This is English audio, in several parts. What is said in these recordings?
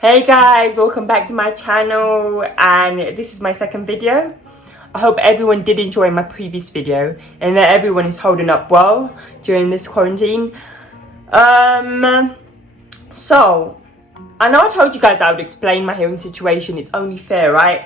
Hey guys, welcome back to my channel, and this is my second video. I hope everyone did enjoy my previous video and that everyone is holding up well during this quarantine. So I know I told you guys I would explain my hearing situation. It's only fair, right?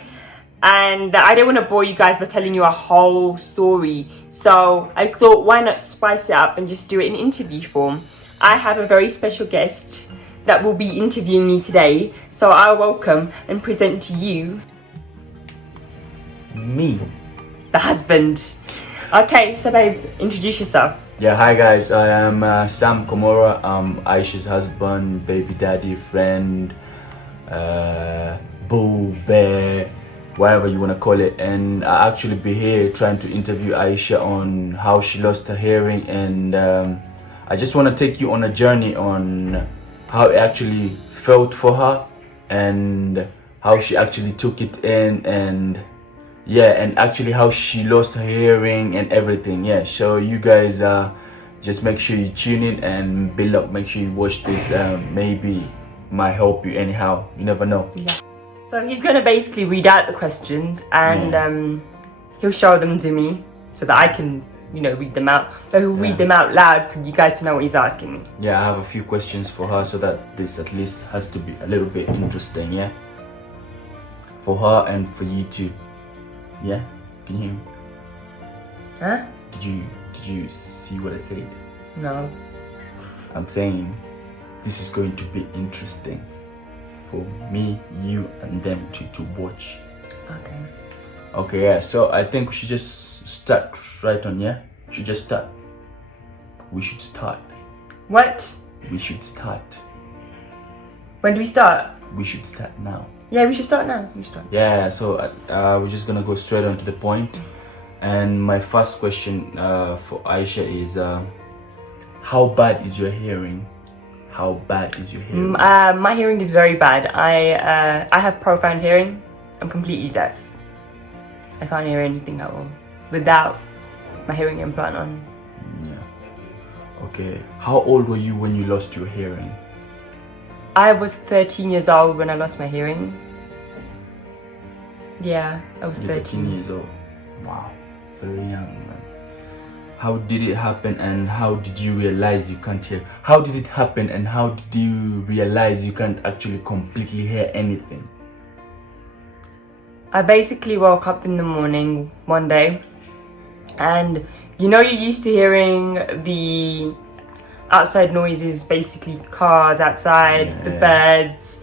And I don't want to bore you guys by telling you a whole story, so I thought, why not spice it up and just do it in interview form. I have a very special guest that will be interviewing me today, so I'll welcome and present to you me, the husband. Okay, so babe, introduce yourself. Yeah, hi guys, I am Samm Komorah. I'm Aisha's husband, baby daddy, friend, boo, bear, whatever you want to call it. And I actually be here trying to interview Aisha on how she lost her hearing, and I just want to take you on a journey on how it actually felt for her and how she actually took it in, and yeah, and actually how she lost her hearing and everything. Yeah, so you guys just make sure you tune in and build up. Make sure you watch this. Maybe might help you anyhow, you never know. Yeah. So he's gonna basically read out the questions and he'll show them to me so that I can, you know, read them out. But he'll read them out loud for you guys to know what he's asking me. Yeah, I have a few questions for her so that this at least has to be a little bit interesting, yeah? For her and for you too. Yeah? Can you hear me? Huh? Did you see what I said? No. I'm saying this is going to be interesting for me, you and them to watch. Okay. Okay, yeah, so I think we should just start right on, yeah? We should just start. We should start. What? We should start. When do we start? We should start now. Yeah, we should start now. We should start. Yeah, so we're just gonna go straight on to the point. And my first question for Aisha is how bad is your hearing? How bad is your hearing? My hearing is very bad. I have profound hearing. I'm completely deaf. I can't hear anything at all without my hearing implant on. Yeah. Okay. How old were you when you lost your hearing? I was 13 years old when I lost my hearing. Yeah, I was 13 years old. Wow. Very young, man. How did it happen and how did you realize you can't hear? How did it happen and how did you realize you can't actually completely hear anything? I basically woke up in the morning one day and you know, you're used to hearing the outside noises, basically cars outside, the birds,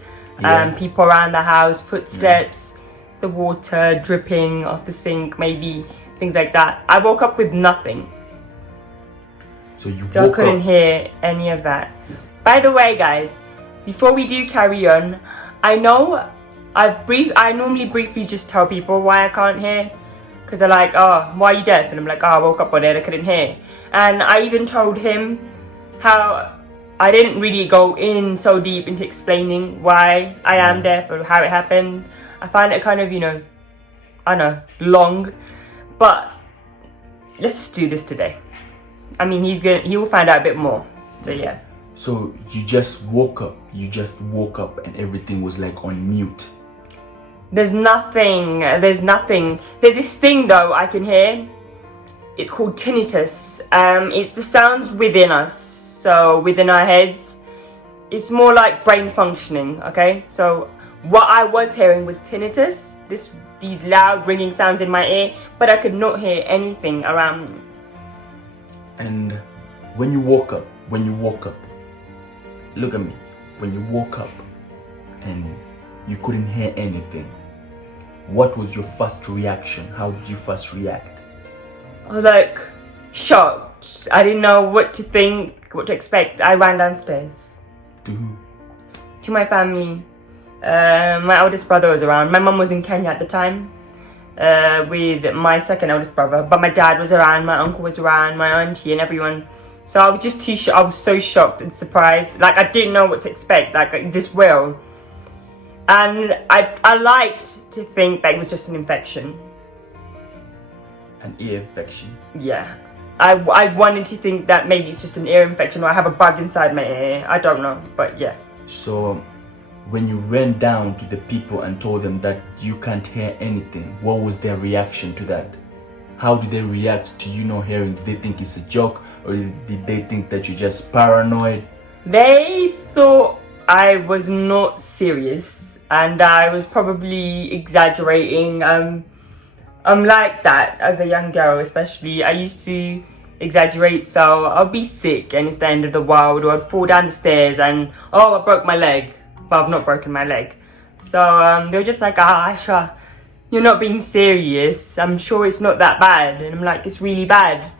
people around the house, footsteps, the water dripping off the sink, maybe things like that. I woke up with nothing. So I couldn't hear any of that. By the way, guys, before we do carry on, I know I normally briefly just tell people why I can't hear, because they're like, oh, why are you deaf? And I'm like, oh, I woke up one day and I couldn't hear. And I even told him how I didn't really go in so deep into explaining why I am deaf or how it happened. I find it kind of, you know, I don't know, long, but let's just do this today. I mean, he will find out a bit more, so yeah. So you just woke up and everything was like on mute. There's nothing. There's this thing though I can hear. It's called tinnitus. It's the sounds within us, so within our heads. It's more like brain functioning, okay? So what I was hearing was tinnitus, these loud ringing sounds in my ear, but I could not hear anything around me. And when you woke up, look at me, when you woke up and you couldn't hear anything, what was your first reaction? How did you first react? I was like shocked. I didn't know what to think, what to expect. I ran downstairs. To who? To my family. My oldest brother was around. My mum was in Kenya at the time with my second eldest brother, but my dad was around, my uncle was around, my auntie and everyone. So I was just I was so shocked and surprised. Like, I didn't know what to expect. Like, is this real? And I liked to think that it was just an infection. An ear infection? Yeah. I wanted to think that maybe it's just an ear infection or I have a bug inside my ear. I don't know, but yeah. So when you went down to the people and told them that you can't hear anything, what was their reaction to that? How did they react to you not hearing? Did they think it's a joke, or did they think that you're just paranoid? They thought I was not serious and I was probably exaggerating. I'm like that as a young girl, especially. I used to exaggerate, so I'll be sick and it's the end of the world, or I'd fall down the stairs and I broke my leg, but I've not broken my leg. So they were just like, Aisha, you're not being serious, I'm sure it's not that bad. And I'm like, it's really bad.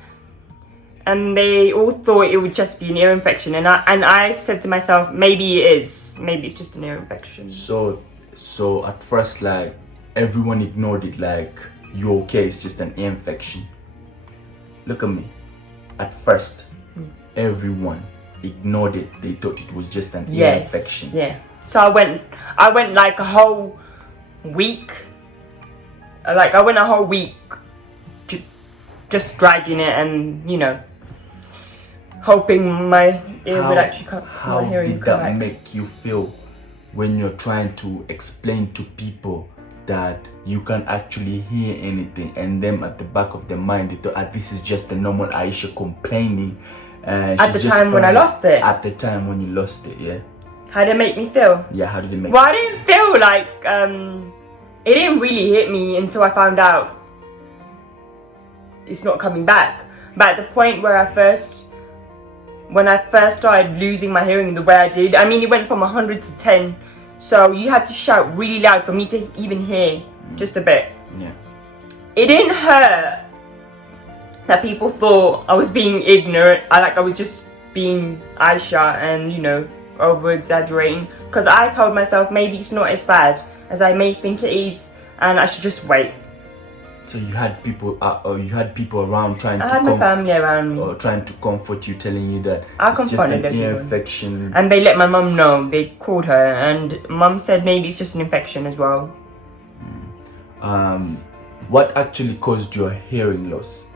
And they all thought it would just be an ear infection, and I said to myself, maybe it is, maybe it's just an ear infection. So at first, like, everyone ignored it, like, you're okay, it's just an ear infection. Look at me. At first, everyone ignored it. They thought it was just an ear infection. Yeah. So I went like a whole week. I went a whole week just dragging it and, you know, hoping my ear would actually come. How did that make you feel when you're trying to explain to people that you can't actually hear anything, and them at the back of their mind they thought, this is just a normal Aisha complaining? At the time when I lost it. At the time when you lost it, yeah. How did it make me feel? Yeah, how did it make? Well, I didn't feel like it didn't really hit me until I found out it's not coming back. But at the point where when I first started losing my hearing the way I did, I mean, it went from 100 to 10. So you had to shout really loud for me to even hear just a bit. Yeah. It didn't hurt that people thought I was being ignorant. I was just being Aisha and, you know, over exaggerating. Because I told myself maybe it's not as bad as I may think it is, and I should just wait. So you had people, around trying to. I had my family around me, or trying to comfort you, telling you that it's just an ear infection. And they let my mum know. They called her, and mum said maybe it's just an infection as well. What actually caused your hearing loss?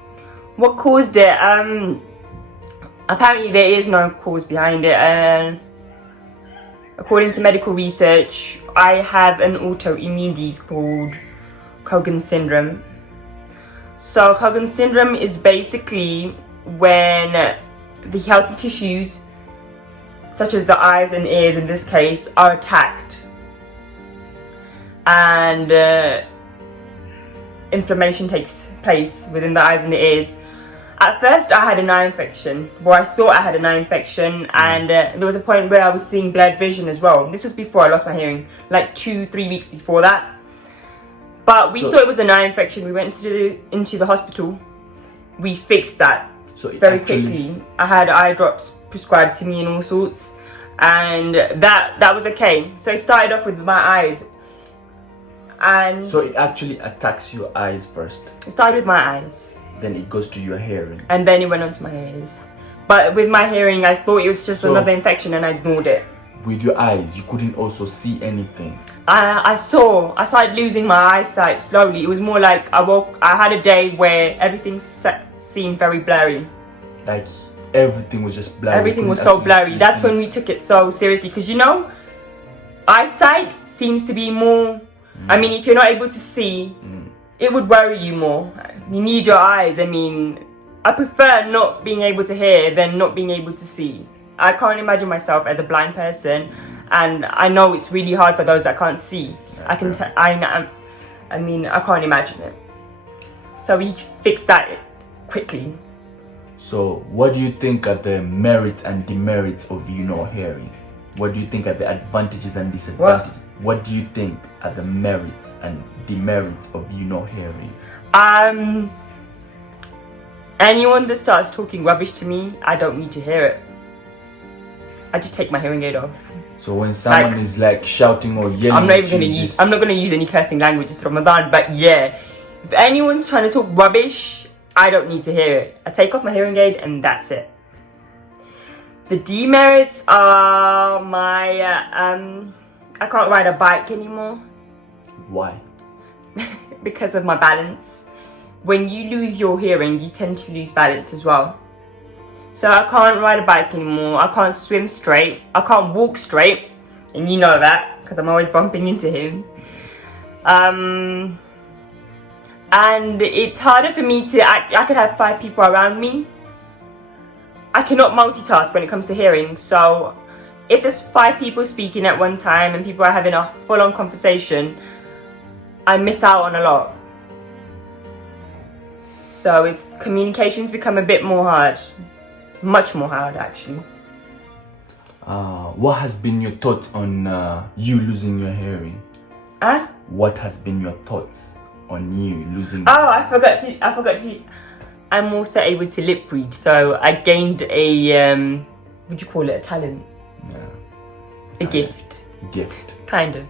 What caused it? Apparently there is no cause behind it. And according to medical research, I have an autoimmune disease called Cogan syndrome. So Cogan syndrome is basically when the healthy tissues, such as the eyes and ears in this case, are attacked, and inflammation takes place within the eyes and the ears. At first I had an eye infection, well, I thought I had an eye infection, and there was a point where I was seeing blurred vision as well. This was before I lost my hearing, like 2-3 weeks before that. But we thought it was an eye infection. We went into the hospital. We fixed that very quickly. I had eye drops prescribed to me and all sorts, and that was okay. So it started off with my eyes, and so it actually attacks your eyes first. It started with my eyes. Then it goes to your hearing. And then it went on to my ears. But with my hearing, I thought it was just another infection, and I ignored it. With your eyes, you couldn't also see anything? I started losing my eyesight slowly. It was more like I had a day where everything seemed very blurry. Like everything was just blurry? Everything was so blurry. That's when we took it so seriously, because, you know, eyesight seems to be more, I mean, if you're not able to see, it would worry you more. You need your eyes. I mean, I prefer not being able to hear than not being able to see. I can't imagine myself as a blind person, and I know it's really hard for those that can't see. Yeah, I mean, I can't imagine it. So we fixed that quickly. So what do you think are the merits and demerits of you not hearing? What do you think are the advantages and disadvantages? What do you think are the merits and demerits of you not hearing? Anyone that starts talking rubbish to me, I don't need to hear it. I just take my hearing aid off. So when someone is like shouting or yelling, I'm not gonna use any cursing language. It's Ramadan, but yeah, if anyone's trying to talk rubbish, I don't need to hear it. I take off my hearing aid and that's it. The demerits are I can't ride a bike anymore. Why? Because of my balance. When you lose your hearing, you tend to lose balance as well. So I can't ride a bike anymore. I can't swim straight. I can't walk straight. and you know that because I'm always bumping into him. And it's harder for me to I could have 5 people around me. I cannot multitask when it comes to hearing, so if there's 5 people speaking at one time and people are having a full-on conversation, I miss out on a lot. So communications become a bit more hard, much more hard actually. What has been your thought on you losing your hearing? What has been your thoughts on you losing? Oh, I forgot to. I'm also able to lip read, so I gained a would you call it a talent? Yeah. A gift. Gift. Kind of,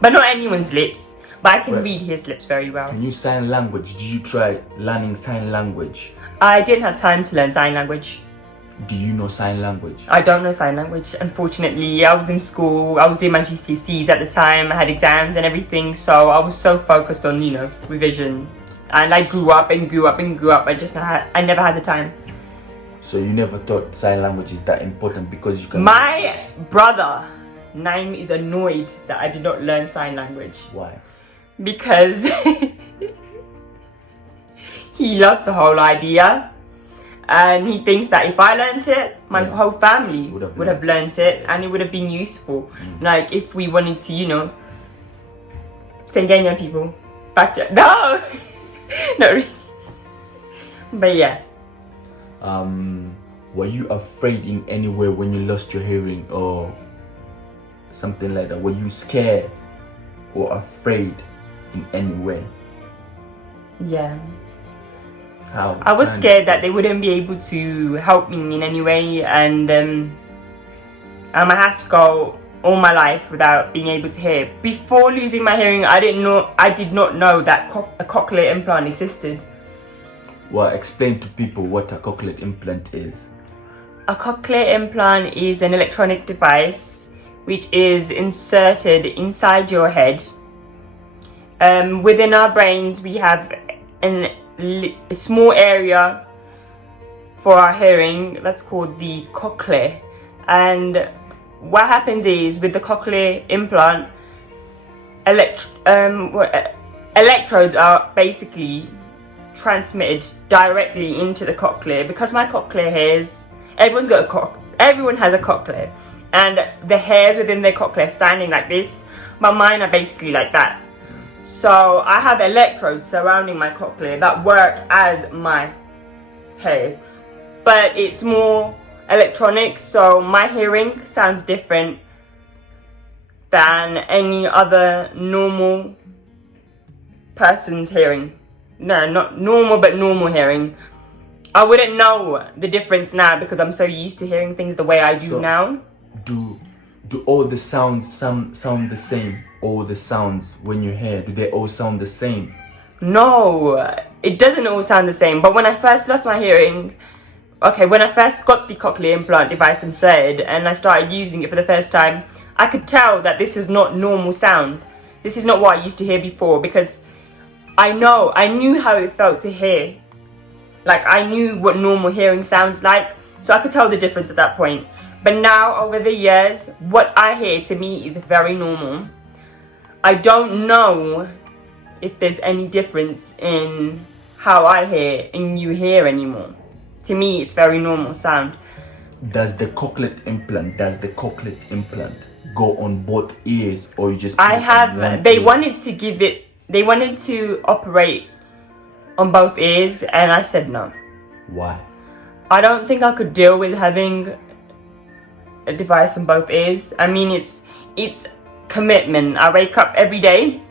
but not anyone's lips. But I can read his lips very well. Can you sign language? Did you try learning sign language? I didn't have time to learn sign language. Do you know sign language? I don't know sign language, unfortunately. I was in school, I was doing my GCSEs at the time, I had exams and everything, so I was so focused on, revision. And I grew up, I never had the time. So you never thought sign language is that important because you can... My brother, Naim, is annoyed that I did not learn sign language. Why? Because he loves the whole idea. And he thinks that if I learnt it, my whole family would have learnt it, and it would have been useful. Like if we wanted to, Sengenyan people. No! Not really. But yeah. Were you afraid in any way when you lost your hearing or something like that? Were you scared or afraid in any way? Yeah. How? I was scared that they wouldn't be able to help me in any way, and I might have to go all my life without being able to hear. Before losing my hearing, I did not know that a cochlear implant existed. Well, explain to people what a cochlear implant is. A cochlear implant is an electronic device which is inserted inside your head. Within our brains, we have a small area for our hearing that's called the cochlea, and what happens is with the cochlear implant, electrodes are basically transmitted directly into the cochlea. Because my cochlea hairs, everyone has a cochlea, and the hairs within their cochlea are standing like this, but mine are basically like that. So I have electrodes surrounding my cochlea that work as my hairs, but it's more electronic, so my hearing sounds different than any other normal person's hearing. No, not normal, but normal hearing. I wouldn't know the difference now because I'm so used to hearing things the way I do now. Do all the sounds sound the same? All the sounds when you hear, do they all sound the same? No, it doesn't all sound the same. But when I first lost my hearing, when I first got the cochlear implant device inserted and I started using it for the first time, I could tell that this is not normal sound. This is not what I used to hear before, because I knew how it felt to hear. Like, I knew what normal hearing sounds like, so I could tell the difference at that point. But now, over the years, what I hear to me is very normal. I don't know if there's any difference in how I hear and you hear anymore. To me, it's very normal sound. Does the cochlear implant go on both ears, or you just... They wanted to operate on both ears, and I said no. Why? I don't think I could deal with having a device on both ears. I mean, it's commitment. I wake up every day.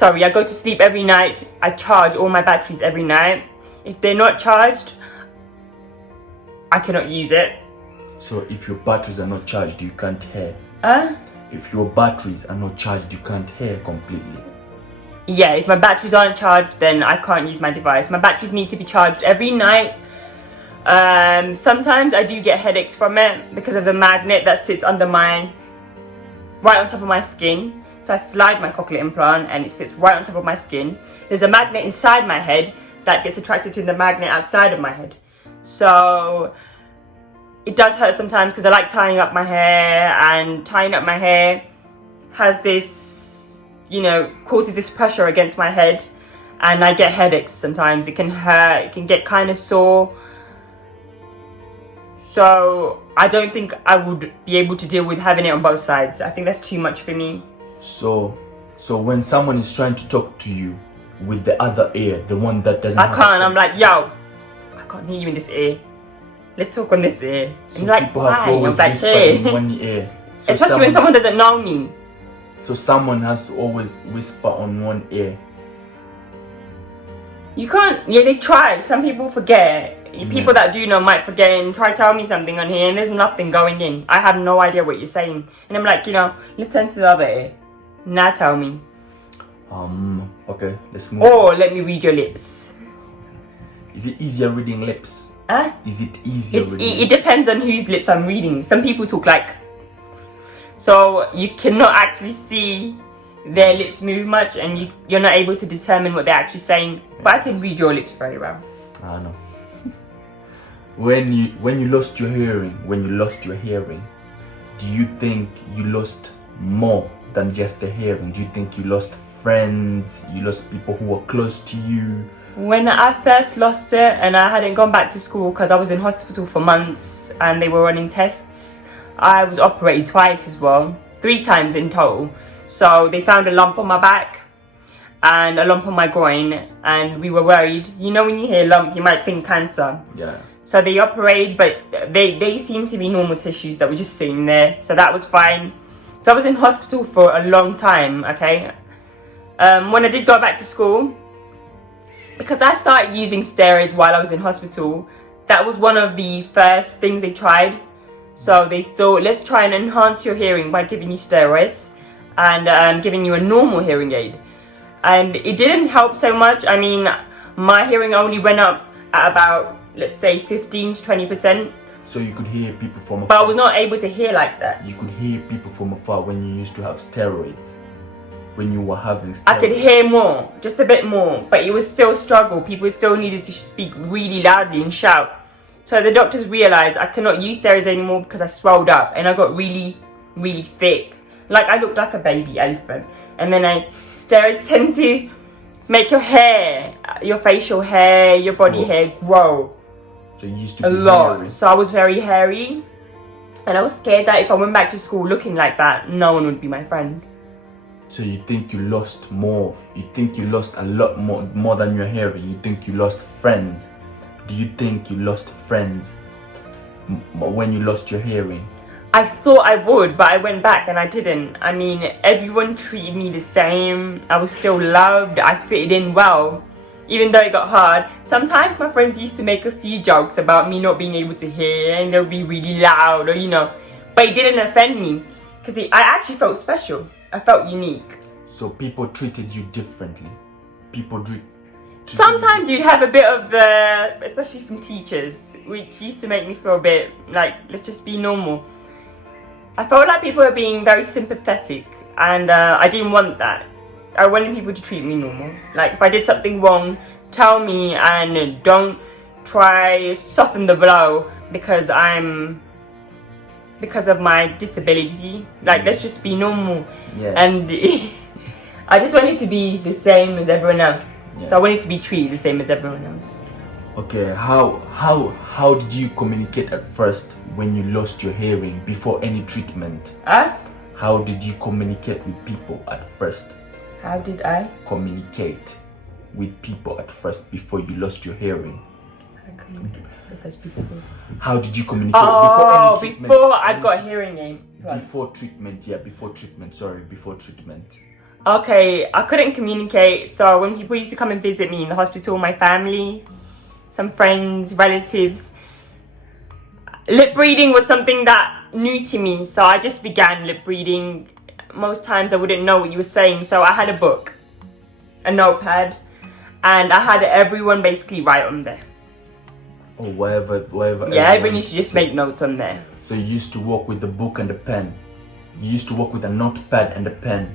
I go to sleep every night. I charge all my batteries every night. If they're not charged, I cannot use it. So if your batteries are not charged, you can't hear? If your batteries are not charged, you can't hear completely? Yeah, if my batteries aren't charged, then I can't use my device. My batteries need to be charged every night. Sometimes I do get headaches from it because of the magnet that sits right on top of my skin. So I slide my cochlear implant and it sits right on top of my skin. There's a magnet inside my head that gets attracted to the magnet outside of my head. So it does hurt sometimes because I like tying up my hair, and tying up my hair has this, you know, causes this pressure against my head, and I get headaches sometimes. It can hurt, it can get kind of sore. So I don't think I would be able to deal with having it on both sides. I think that's too much for me. So when someone is trying to talk to you with the other ear, the one that doesn't, I can't. I'm like, yo, I can't hear you in this ear. Let's talk on this ear. So and like, people have to why? always I'm like, whisper hey. in one ear. So Especially when someone doesn't know me. So someone has to always whisper on one ear. You can't. Yeah, they try. Some people forget. People that do know might forget and try to tell me something on here, and there's nothing going in. I have no idea what you're saying, and I'm like, you know, let's turn to the other ear. Now tell me. Okay, let's move. Or let me read your lips. Is it easier reading lips? Huh? Is it easier reading It depends on whose lips I'm reading. Some people talk like, so you cannot actually see their lips move much, and you're not able to determine what they're actually saying. But I can read your lips very well. I know. When you lost your hearing, do you think you lost more than just the hearing? Do you think you lost friends? You lost people who were close to you? When I first lost it and I hadn't gone back to school because I was in hospital for months and they were running tests, I was operated twice as well, 3 times in total. So they found a lump on my back and a lump on my groin, and we were worried. You know, when you hear lump, you might think cancer. Yeah. So they operated, but they seemed to be normal tissues that were just sitting there. So that was fine. So I was in hospital for a long time, okay? When I did go back to school, because I started using steroids while I was in hospital, that was one of the first things they tried. So they thought, let's try and enhance your hearing by giving you steroids and giving you a normal hearing aid. And it didn't help so much. I mean, my hearing only went up at about, let's say, 15 to 20%. So you could hear people from afar. But I was not able to hear like that. You could hear people from afar when you used to have steroids. When you were having steroids. I could hear more, just a bit more, but it was still a struggle. People still needed to speak really loudly and shout. So the doctors realised I cannot use steroids anymore because I swelled up and I got really, really thick. Like, I looked like a baby elephant. And then steroids tend to make your hair, your facial hair, your body hair grow. So you used to a be lot. hairy. So I was very hairy. And I was scared that if I went back to school looking like that, no one would be my friend. So you think you lost more? You think you lost a lot more than your hearing? You think you lost friends? Do you think you lost friends when you lost your hearing? I thought I would, but I went back and I didn't. I mean, everyone treated me the same. I was still loved. I fitted in well, even though it got hard. Sometimes my friends used to make a few jokes about me not being able to hear, and they'll be really loud, or you know, but it didn't offend me because I actually felt special. I felt unique. So people treated you differently. Sometimes you'd have a bit of especially from teachers, which used to make me feel a bit like, let's just be normal. I felt like people were being very sympathetic, and I didn't want that. I wanted people to treat me normal. Like, if I did something wrong, tell me, and don't try to soften the blow because of my disability. Like, let's just be normal. Yeah. And I just wanted to be the same as everyone else. Yeah. So I wanted to be treated the same as everyone else. Okay, how did you communicate at first when you lost your hearing before any treatment? Huh? How did you communicate with people at first? How did I? Communicate with people at first before you lost your hearing. How did you communicate before any treatment? Before I got a hearing aid. Before treatment, before treatment. Okay, I couldn't communicate, so when people used to come and visit me in the hospital, my family, some friends, relatives, lip reading was something that new to me, so I just began lip reading. Most times I wouldn't know what you were saying, so I had a book, a notepad, and I had everyone basically write on there. Or wherever. Yeah, everyone used to just make notes on there. So you used to work with the book and the pen. You used to work with a notepad and a pen.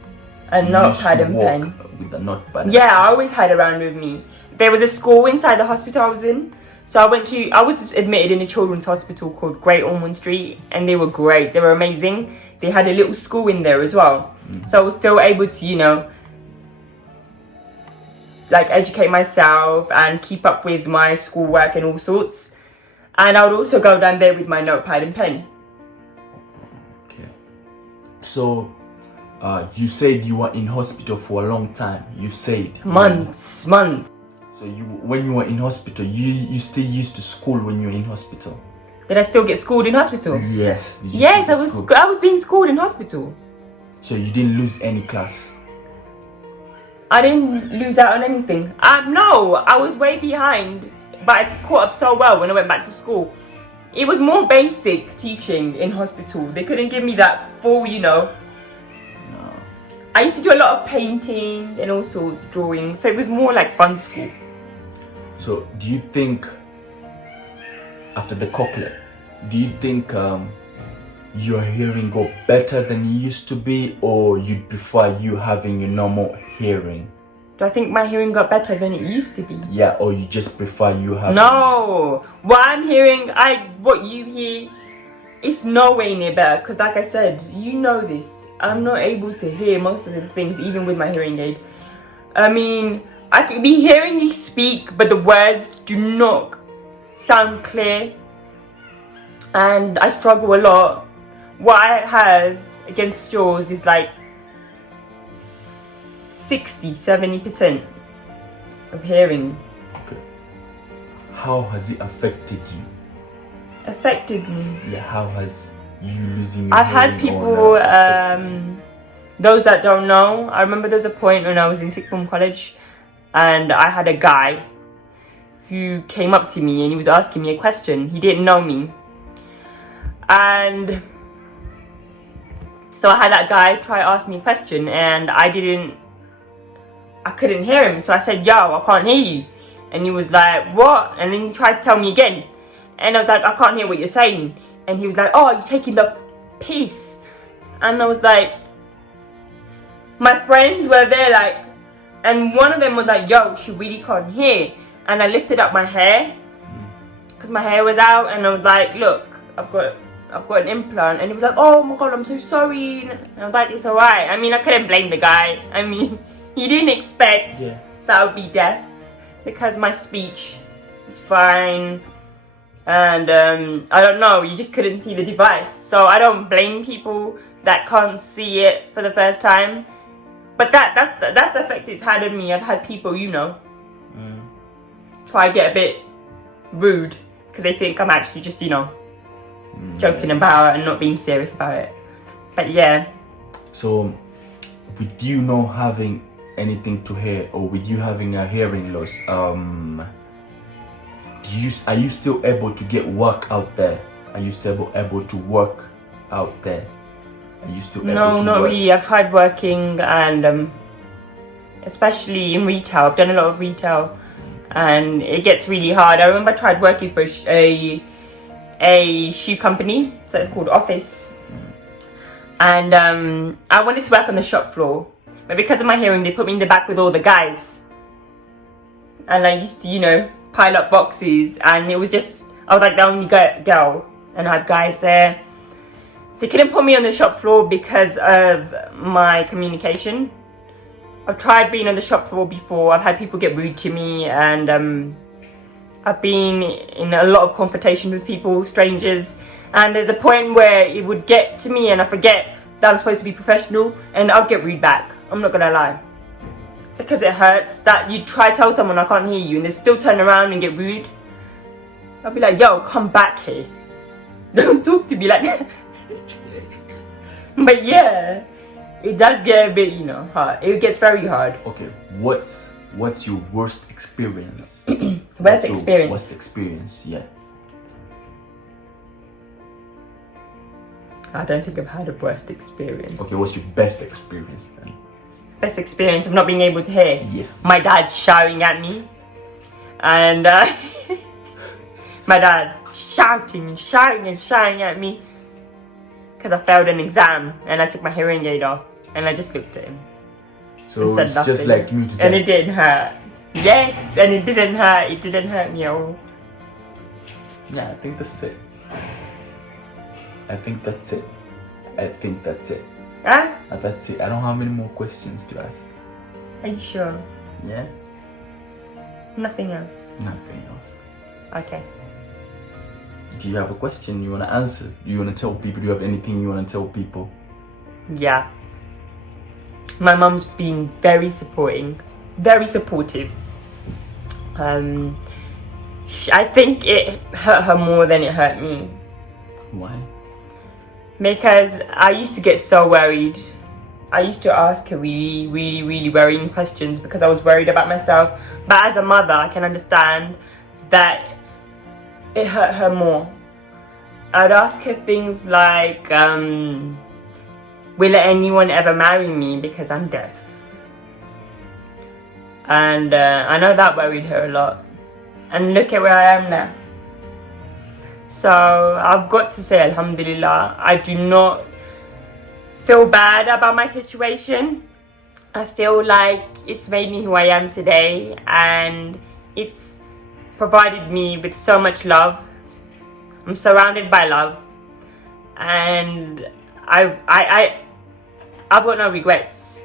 A notepad and pen. With a notepad. Yeah, I always had it around with me. There was a school inside the hospital I was in, So I was admitted in a children's hospital called Great Ormond Street, and they were great. They were amazing. They had a little school in there as well. So I was still able to, you know, like educate myself and keep up with my schoolwork and all sorts. And I would also go down there with my notepad and pen. Okay. So, you said you were in hospital for a long time. You said months. So when you were in hospital, you still used to school when you were in hospital? Did I still get schooled in hospital? Yes. Yes, I was being schooled in hospital. So you didn't lose any class? I didn't lose out on anything. No, I was way behind, but I caught up so well when I went back to school. It was more basic teaching in hospital. They couldn't give me that full, you know. No. I used to do a lot of painting and all sorts of drawing, so it was more like fun school. So do you think, after the cochlear, do you think your hearing got better than it used to be, or you'd prefer you having a normal hearing? Do I think my hearing got better than it used to be? Yeah, or you just prefer you having... No! What I'm hearing, what you hear, it's no way near better. Because like I said, you know this. I'm not able to hear most of the things, even with my hearing aid. I mean, I could be hearing you speak, but the words do not sound clear. And I struggle a lot. What I have against yours is like 60-70% of hearing. Okay. How has it affected you? Affected me? Yeah, how has you losing your I've had people, those that don't know, I remember there was a point when I was in sixth form college and I had a guy who came up to me and he was asking me a question. He didn't know me. And so I had that guy try to ask me a question and I couldn't hear him. So I said, yo, I can't hear you. And he was like, what? And then he tried to tell me again. And I was like, I can't hear what you're saying. And he was like, oh, you're taking the piss. And I was like, my friends were there like, and one of them was like, yo, she really can't hear. And I lifted up my hair because my hair was out and I was like, look, I've got an implant. And he was like, oh my god, I'm so sorry. And I was like, it's alright. I mean, I couldn't blame the guy. I mean, he didn't expect that I would be deaf because my speech is fine. And I don't know, you just couldn't see the device. So I don't blame people that can't see it for the first time. But that's the effect it's had on me. I've had people, you know, try to get a bit rude because they think I'm actually just, you know, joking about it and not being serious about it. But yeah. So, with you not having anything to hear, or with you having a hearing loss, are you still able to get work out there? Are you still able to work out there? Are you still able to work? No, not really. I've tried working and especially in retail. I've done a lot of retail and it gets really hard. I remember I tried working for a shoe company, so it's called Office. And I wanted to work on the shop floor, but because of my hearing they put me in the back with all the guys. And I used to, you know, pile up boxes, and it was just, I was like the only girl and I had guys there. They couldn't put me on the shop floor because of my communication. I've tried being on the shop floor before. I've had people get rude to me, and I've been in a lot of confrontation with people, strangers, and there's a point where it would get to me and I forget that I'm supposed to be professional and I'll get rude back. I'm not gonna lie. Because it hurts that you try to tell someone I can't hear you and they still turn around and get rude. I'll be like, yo, come back here. Don't talk to me like that. But yeah, it does get a bit, you know, hard. It gets very hard. Okay, what's your worst experience? Worst experience? Worst experience, yeah. I don't think I've had a worst experience. Okay, what's your best experience then? Best experience of not being able to hear? Yes. My dad shouting at me. And my dad shouting at me because I failed an exam and I took my hearing aid off and I just looked at him. So it's just like me. And it didn't hurt. Yes, and it didn't hurt. It didn't hurt me at all. Yeah, I think that's it. I think that's it. I think that's it. Huh? That's it. I don't have any more questions to ask. Are you sure? Yeah? Nothing else? Nothing else. Okay. Do you have a question you want to answer? You want to tell people? Do you have anything you want to tell people? Yeah. My mum's been very supportive. I think it hurt her more than it hurt me. Why? Because I used to get so worried. I used to ask her really worrying questions because I was worried about myself. But as a mother, I can understand that it hurt her more. I'd ask her things like, will anyone ever marry me because I'm deaf? And I know that worried her a lot. And look at where I am now. So I've got to say alhamdulillah, I do not feel bad about my situation. I feel like it's made me who I am today, and it's provided me with so much love. I'm surrounded by love, and I've got no regrets.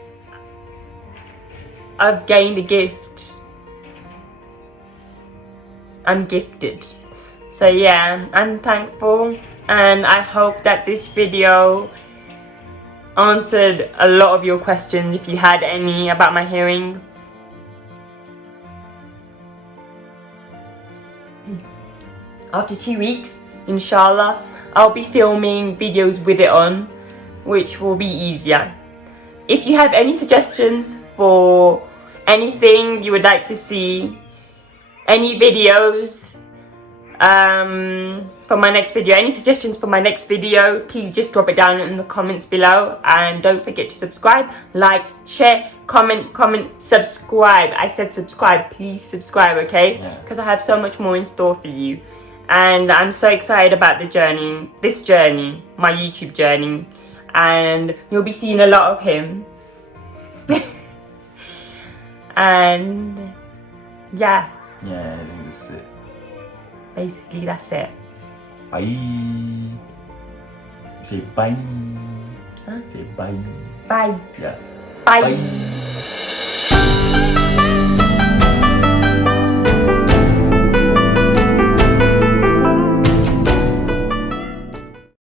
I've gained a gift. I'm gifted. So yeah, I'm thankful, and I hope that this video answered a lot of your questions if you had any about my hearing. After 2 weeks, inshallah, I'll be filming videos with it on, which will be easier. If you have any suggestions for anything you would like to see, any videos for my next video, any suggestions for my next video, please just drop it down in the comments below, and don't forget to subscribe, like, share, comment, subscribe. I said subscribe, please subscribe, okay? Because I have so much more in store for you, and I'm so excited about this journey, my YouTube journey, and you'll be seeing a lot of him. And yeah, I think that's it. Basically that's it. Bye. Say bye. Huh? Say bye. Bye. Yeah. Bye. Bye.